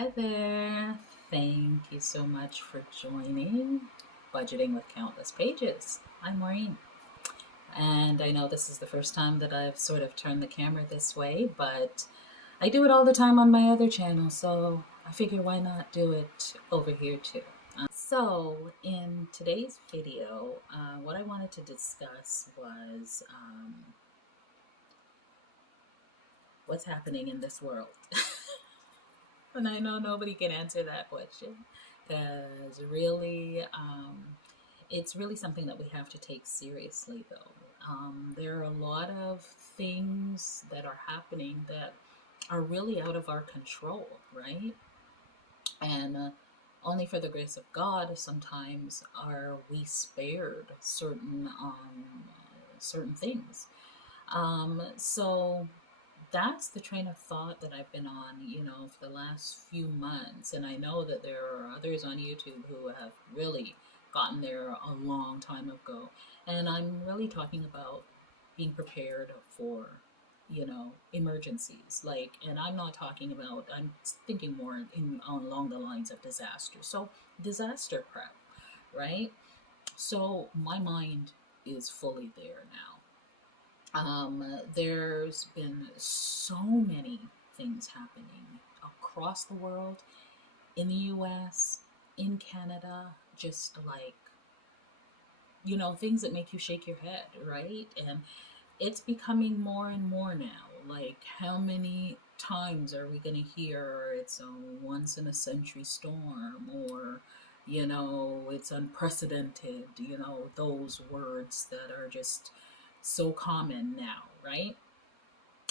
Hi there. Thank you so much for joining Budgeting with Countless Pages. I'm Maureen, and I know this is the first time that I've sort of turned the camera this way, but I do it all the time on my other channel, so I figure why not do it over here too. So, in today's video, what I wanted to discuss was what's happening in this world. And I know nobody can answer that question because really, it's really something that we have to take seriously, though. There are a lot of things that are happening that are really out of our control, right? And only for the grace of God, sometimes are we spared certain things. So that's the train of thought that I've been on, for the last few months. And I know that there are others on YouTube who have really gotten there a long time ago. And I'm really talking about being prepared for, emergencies. And I'm not talking about, I'm thinking more along the lines of disaster. So, disaster prep, right? So, my mind is fully there now. There's been so many things happening across the world, in the US, in Canada, just like, things that make you shake your head, right? And it's becoming more and more now. Like, how many times are we going to hear it's a once in a century storm, or, it's unprecedented, those words that are just so common now, right?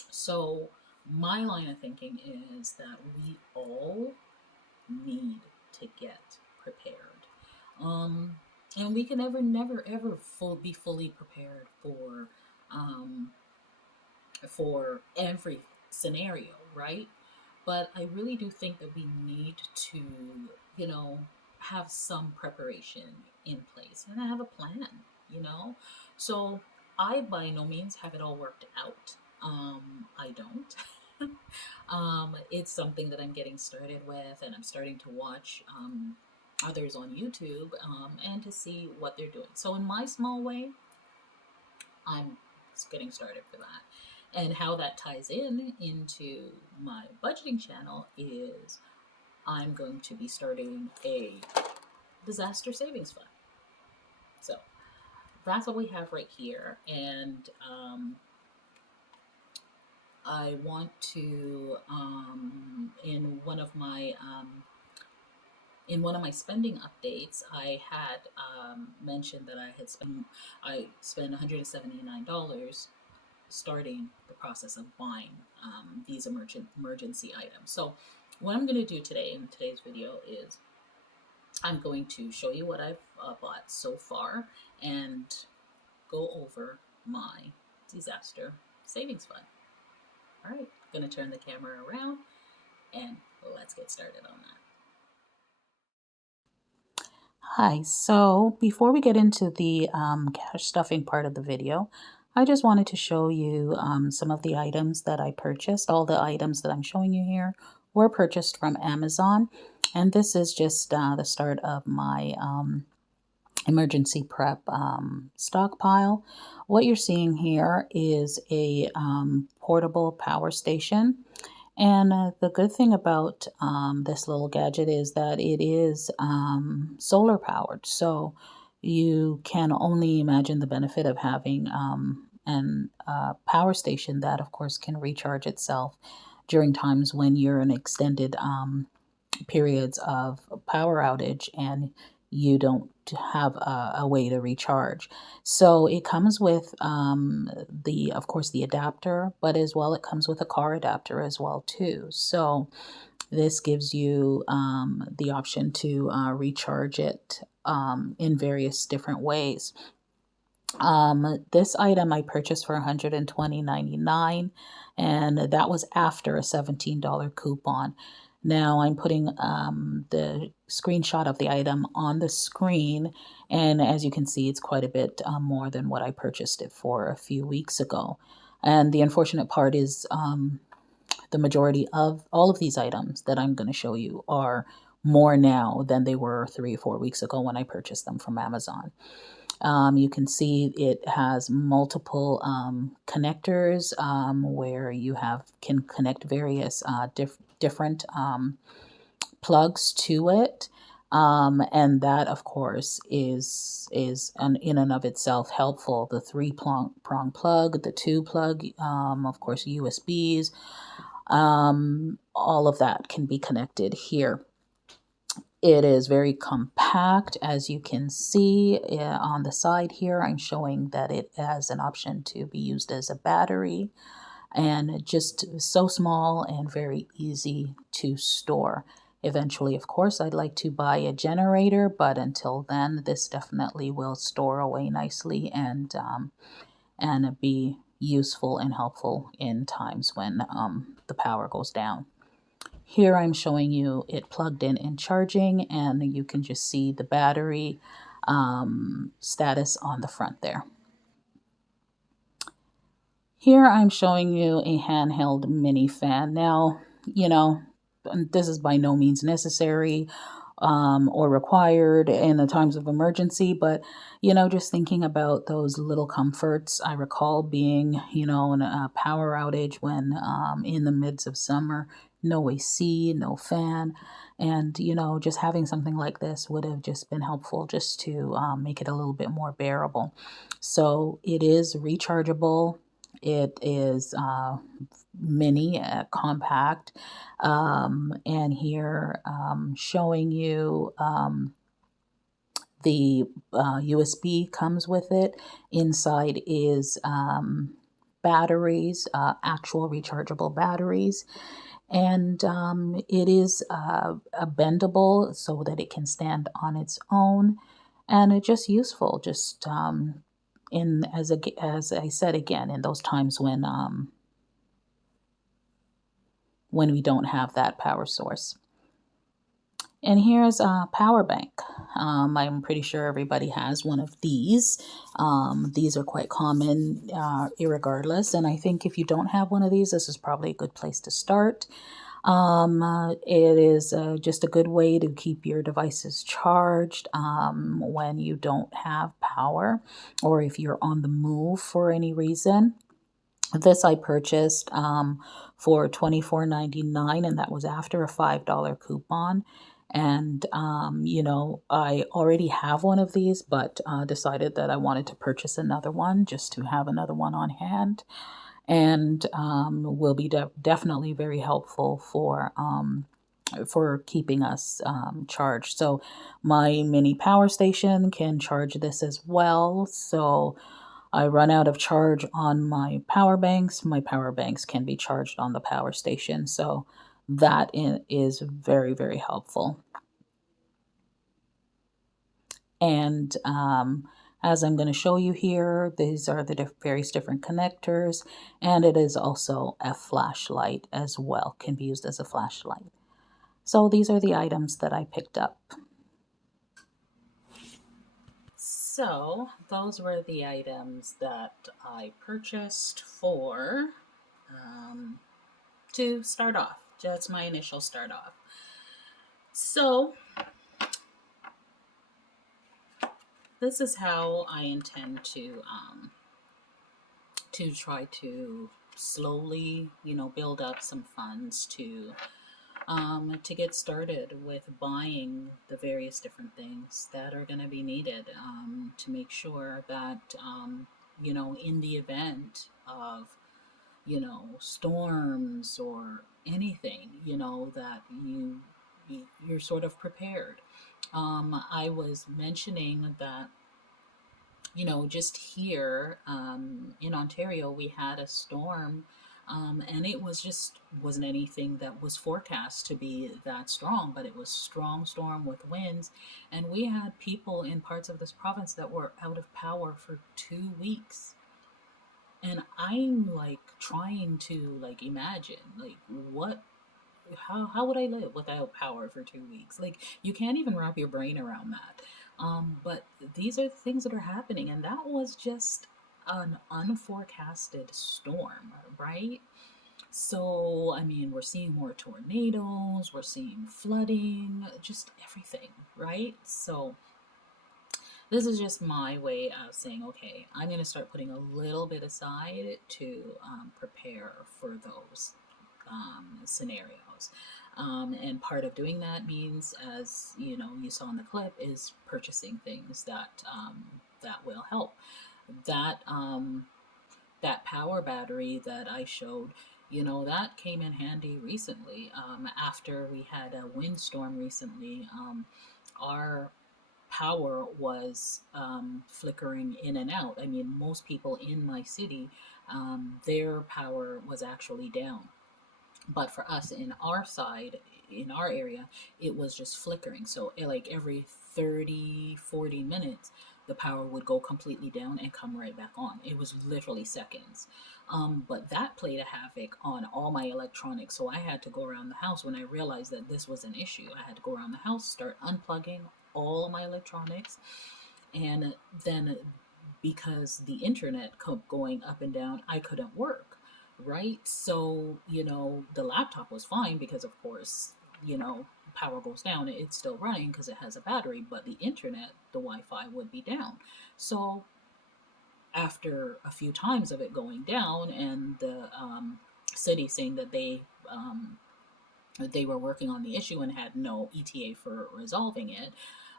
So, my line of thinking is that we all need to get prepared. Um, and we can never, ever be fully prepared um, for every scenario, right? But I really do think that we need to, you know, have some preparation in place and have a plan, you know? So I by no means have it all worked out. I don't. It's something that I'm getting started with, and I'm starting to watch others on YouTube and to see what they're doing. So, in my small way, I'm getting started for that. And how that ties into my budgeting channel is I'm going to be starting a disaster savings fund. So that's what we have right here. And I want to, in one of my spending updates, I had mentioned that I spent $179 starting the process of buying these emergency items. So what I'm going to do today in today's video is I'm going to show you what I've bought so far and go over my disaster savings fund. All right, going to turn the camera around and let's get started on that. Hi, so before we get into the cash stuffing part of the video, I just wanted to show you some of the items that I purchased. All the items that I'm showing you here were purchased from Amazon, and this is just the start of my emergency prep stockpile. What you're seeing here is a portable power station. And the good thing about this little gadget is that it is solar powered. So you can only imagine the benefit of having an power station that, of course, can recharge itself during times when you're in extended periods of power outage and you don't have a way to recharge. So it comes with of course, the adapter, but as well it comes with a car adapter as well too. So this gives you the option to recharge it in various different ways. This item I purchased for $120.99, and that was after a $17 coupon. Now I'm putting the screenshot of the item on the screen, and as you can see, it's quite a bit more than what I purchased it for a few weeks ago. And the unfortunate part is the majority of all of these items that I'm going to show you are more now than they were 3 or 4 weeks ago when I purchased them from Amazon. You can see it has multiple connectors where you can connect various different plugs to it. And that, of course, is in and of itself helpful. The prong plug, the two plug, of course, USBs, all of that can be connected here. It is very compact, as you can see on the side here. I'm showing that it has an option to be used as a battery, and just so small and very easy to store. Eventually, of course, I'd like to buy a generator, but until then, this definitely will store away nicely and be useful and helpful in times when the power goes down. Here I'm showing you it plugged in and charging, and you can just see the battery status on the front there. Here I'm showing you a handheld mini fan. Now, this is by no means necessary or required in the times of emergency, but, just thinking about those little comforts. I recall being, in a power outage when in the midst of summer, no AC, no fan. And, just having something like this would have just been helpful just to make it a little bit more bearable. So it is rechargeable. It is mini, compact, and here showing you the USB comes with it. Inside is batteries, actual rechargeable batteries, and it is a bendable so that it can stand on its own, and it's just useful. Just in as I said again, in those times when we don't have that power source. And here's a power bank. I'm pretty sure everybody has one of these. These are quite common, irregardless. And I think if you don't have one of these, this is probably a good place to start. It is just a good way to keep your devices charged when you don't have power, or if you're on the move for any reason. This I purchased for $24.99, and that was after a $5 coupon. And, I already have one of these, but decided that I wanted to purchase another one just to have another one on hand. And will be definitely very helpful for keeping us charged. So my mini power station can charge this as well. So I run out of charge on my power banks. My power banks can be charged on the power station. So that is very, very helpful. And as I'm going to show you here, these are the various different connectors, and it is also a flashlight as well, can be used as a flashlight. So these are the items that I picked up. So those were the items that I purchased to start off. That's my initial start off. So this is how I intend to try to slowly, build up some funds to get started with buying the various different things that are going to be needed to make sure that, in the event of, storms or anything, that you're sort of prepared. I was mentioning that, just here in Ontario, we had a storm, and it wasn't anything that was forecast to be that strong, but it was strong storm with winds, and we had people in parts of this province that were out of power for 2 weeks. And I'm like trying to like imagine like what how would I live without power for 2 weeks? Like you can't even wrap your brain around that. But these are the things that are happening, and that was just an unforecasted storm, right? So, I mean, we're seeing more tornadoes, we're seeing flooding, just everything, right? So, this is just my way of saying, okay, I'm going to start putting a little bit aside to prepare for those scenarios. And part of doing that means, as you know, you saw in the clip, is purchasing things that will help. That that power battery that I showed, that came in handy recently. After we had a windstorm recently, our power was flickering in and out. I mean, most people in my city, their power was actually down. But for us in our side, in our area, it was just flickering. So like every 30, 40 minutes, the power would go completely down and come right back on. It was literally seconds. But that played a havoc on all my electronics. So I had to go around the house when I realized that this was an issue. I had to go around the house, start unplugging all of my electronics, and then because the internet kept going up and down, I couldn't work, right? So, the laptop was fine because, of course, power goes down, it's still running because it has a battery, but the internet, the Wi Fi would be down. So, after a few times of it going down and the city saying that they were working on the issue and had no ETA for resolving it,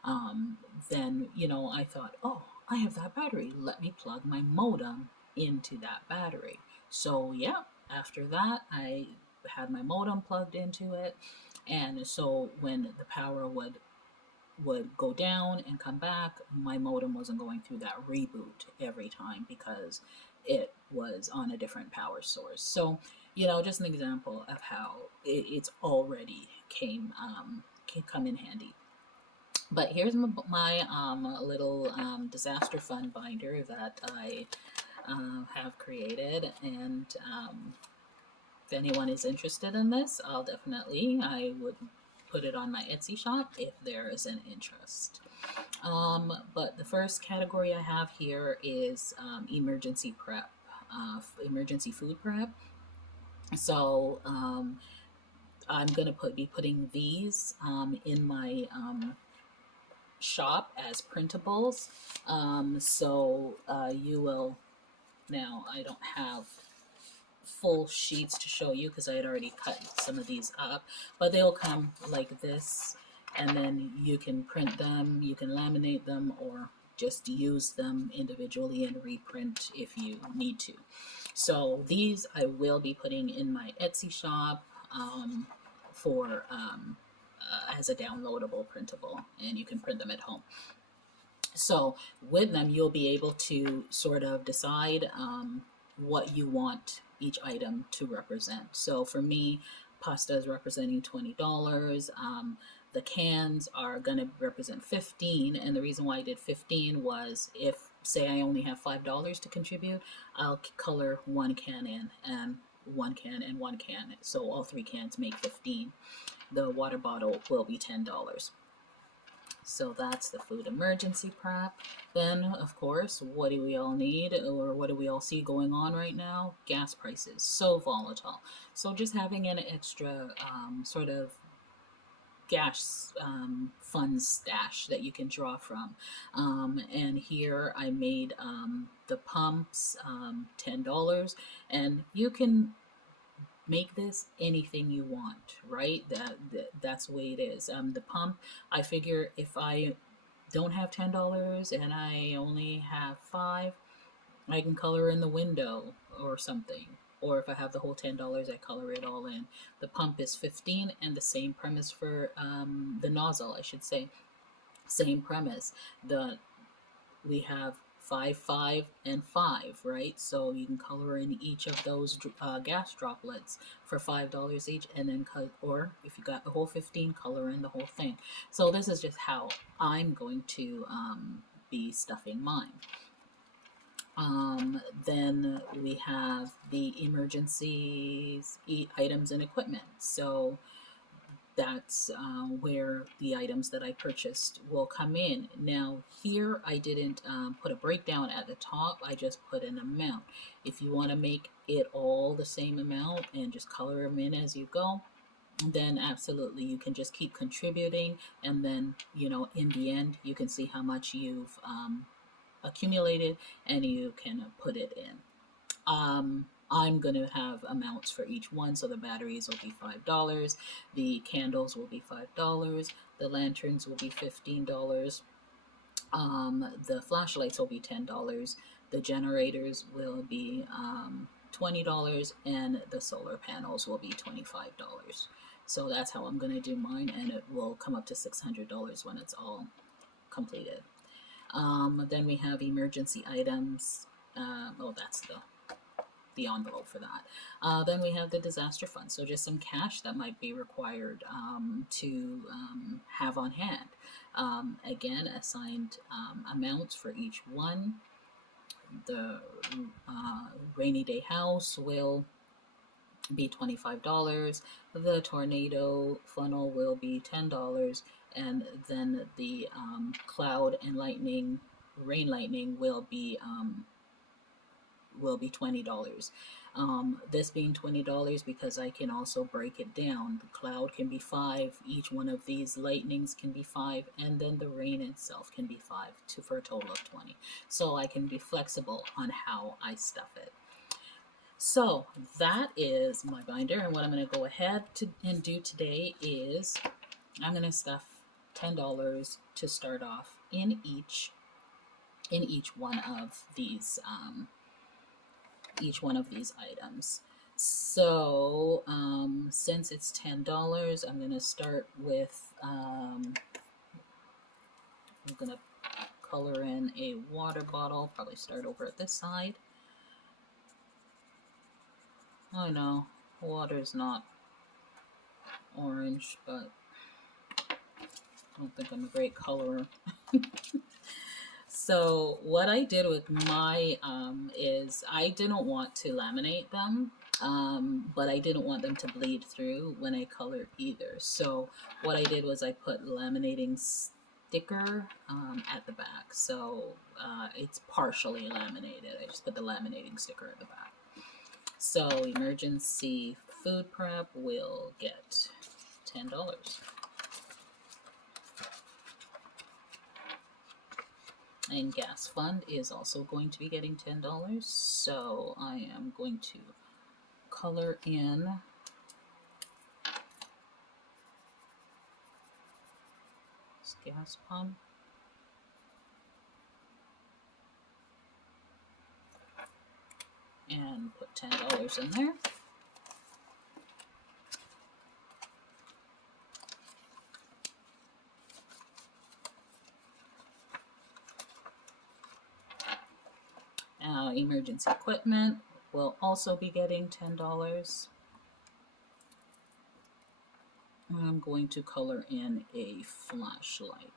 um, then, I thought, oh, I have that battery. Let me plug my modem into that battery. So, yeah, after that, I had my modem plugged into it. And so when the power would go down and come back, my modem wasn't going through that reboot every time because it was on a different power source. So, just an example of how it's already can come in handy. But here's my little disaster fund binder that I have created, and if anyone is interested in this, I would put it on my Etsy shop if there is an interest. But the first category I have here is emergency prep, emergency food prep. So I'm gonna be putting these in my shop as printables. You will now. I don't have full sheets to show you because I had already cut some of these up, but they'll come like this, and then you can print them, you can laminate them, or just use them individually and reprint if you need to. So these I will be putting in my Etsy shop for as a downloadable printable, and you can print them at home. So with them, you'll be able to sort of decide what you want each item to represent. So for me, pasta is representing $20. The cans are going to represent 15, and the reason why I did 15 was if, say, I only have $5 to contribute, I'll color one can in and one can and one can. So all three cans make 15. The water bottle will be $10. So that's the food emergency prep. Then, of course, what do we all need, or what do we all see going on right now? Gas prices, so volatile. So just having an extra sort of gas fund stash that you can draw from. And here I made the pumps $10, and you can make this anything you want, right? That's the way it is. The pump, I figure if I don't have $10 and I only have five, I can color in the window or something. Or if I have the whole $10, I color it all in. The pump is 15, and the same premise for the nozzle, I should say. Same premise. The we have five, five, and five, right? So you can color in each of those gas droplets for $5 each, and then or if you got the whole 15, color in the whole thing. So this is just how I'm going to be stuffing mine. Then we have the emergencies, items, and equipment. So that's where the items that I purchased will come in. Now, here I didn't put a breakdown at the top, I just put an amount. If you want to make it all the same amount and just color them in as you go, then absolutely you can just keep contributing, and then, in the end, you can see how much you've accumulated and you can put it in. I'm going to have amounts for each one. So the batteries will be $5, the candles will be $5, the lanterns will be $15, the flashlights will be $10, the generators will be $20, and the solar panels will be $25. So that's how I'm going to do mine, and it will come up to $600 when it's all completed. Then we have emergency items. That's the envelope for that. Then we have the disaster fund, so just some cash that might be required to have on hand. Again, assigned amounts for each one. The rainy day house will be $25. The tornado funnel will be $10, and then the cloud and lightning, rain lightning will be $20. This being $20 because I can also break it down. The cloud can be 5, each one of these lightnings can be 5, and then the rain itself can be 5 for a total of 20. So I can be flexible on how I stuff it. So that is my binder, and what I'm going to go ahead and do today is I'm going to stuff $10 to start off in each one of these items. So since it's $10, I'm going to start with I'm going to color in a water bottle. Probably start over at this side. I know water's not orange, but I don't think I'm a great colorer. So what I did with my is I didn't want to laminate them, but I didn't want them to bleed through when I colored either. So what I did was I put laminating sticker at the back. So it's partially laminated. I just put the laminating sticker at the back. So emergency food prep will get $10. And gas fund is also going to be getting $10. So I am going to color in this gas pump. And put $10 in there. Emergency equipment will also be getting $10. I'm going to color in a flashlight.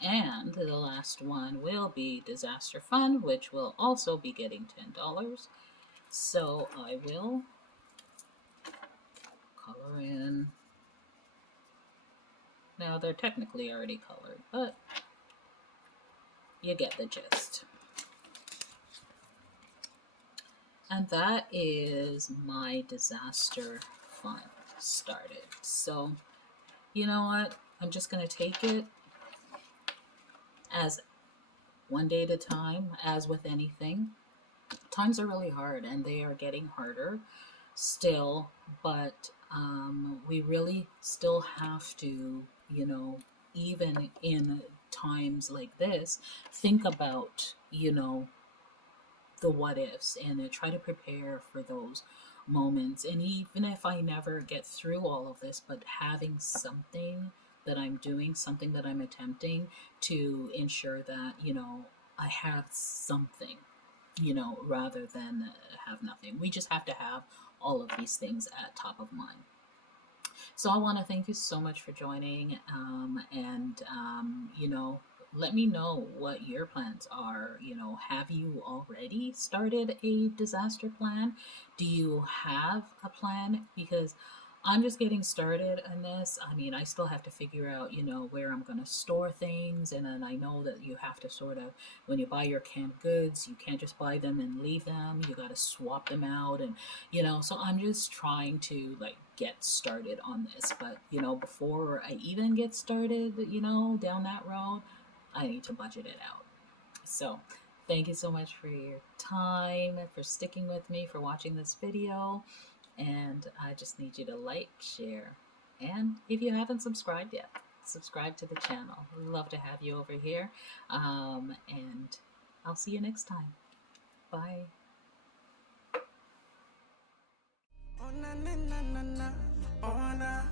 And the last one will be disaster fund, which will also be getting $10. So I will color in. Now they're technically already colored, but you get the gist. And that is my disaster fund started. So you know what? I'm just going to take it as one day at a time, as with anything. Times are really hard, and they are getting harder still, but we really still have to, even in times like this, think about, the what ifs, and try to prepare for those moments. And even if I never get through all of this, but having something that I'm doing, something that I'm attempting to ensure that, I have something rather than have nothing. We just have to have all of these things at top of mind. So I want to thank you so much for joining, and let me know what your plans are. Have you already started a disaster plan? Do you have a plan? Because I'm just getting started on this. I mean, I still have to figure out, where I'm going to store things. And then I know that you have to sort of, when you buy your canned goods, you can't just buy them and leave them. You got to swap them out. And, so I'm just trying to like get started on this. But, before I even get started, down that road, I need to budget it out. So, thank you so much for your time, for sticking with me, for watching this video. And I just need you to like, share, and if you haven't subscribed yet, subscribe to the channel. Love to have you over here. And I'll see you next time. Bye. Oh, na, na, na, na, na. Oh, na.